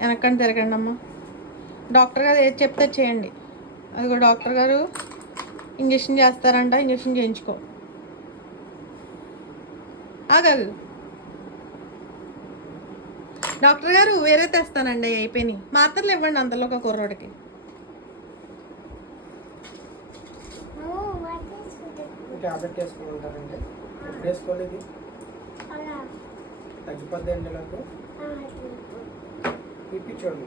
వెనక్కండి తిరగండి అమ్మ. డాక్టర్ గారు ఏది చెప్తే చేయండి. అదిగో డాక్టర్ గారు ఇంజక్షన్ చేస్తారంట, ఇంజక్షన్ చేయించుకో. ఆగదు డాక్టర్ గారు, వేరే తెస్తానండి, అయిపోయినాయి. మాత్రలు ఇవ్వండి అంతలో ఒక కుర్రోడికి. ట్యాబ్లెట్ వేసుకుంటారండి. ఎప్పుడు వేసుకోలేదు? తగ్గిపోద్ది అండి నాకు. చూడండి.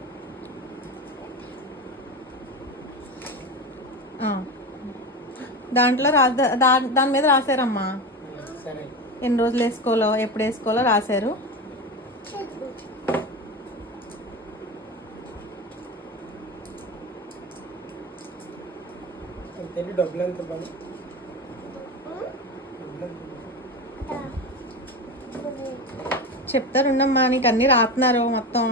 దాంట్లో దాని మీద రాశారమ్మా. సరే, ఎన్ని రోజులు వేసుకోవాలో, ఎప్పుడు వేసుకోవాలో రాశారు. డబ్బులు ఎంత బాగా చెప్తారుండమ్మా, నీకు అన్నీ రాస్తున్నారు మొత్తం.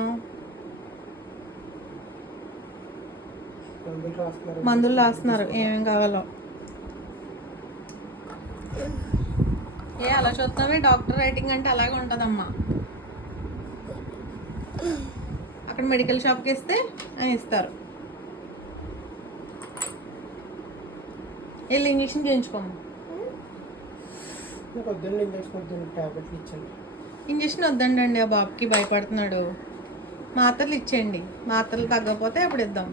మందులు రాస్తున్నారు ఏమేమి కావాలో. అలా చూస్తామే, డాక్టర్ రైటింగ్ అంటే అలాగే ఉంటుందమ్మా. అక్కడ మెడికల్ షాప్కి ఇస్తే అని ఇస్తారు. వెళ్ళి ఇంజక్షన్ చేయించుకోమ్మా. ఇంజక్షన్ వద్దండి, ఆ బాబుకి భయపడుతున్నాడు. మాత్రలు ఇచ్చేయండి. మాత్రలు తగ్గకపోతే అప్పుడు ఇద్దాం.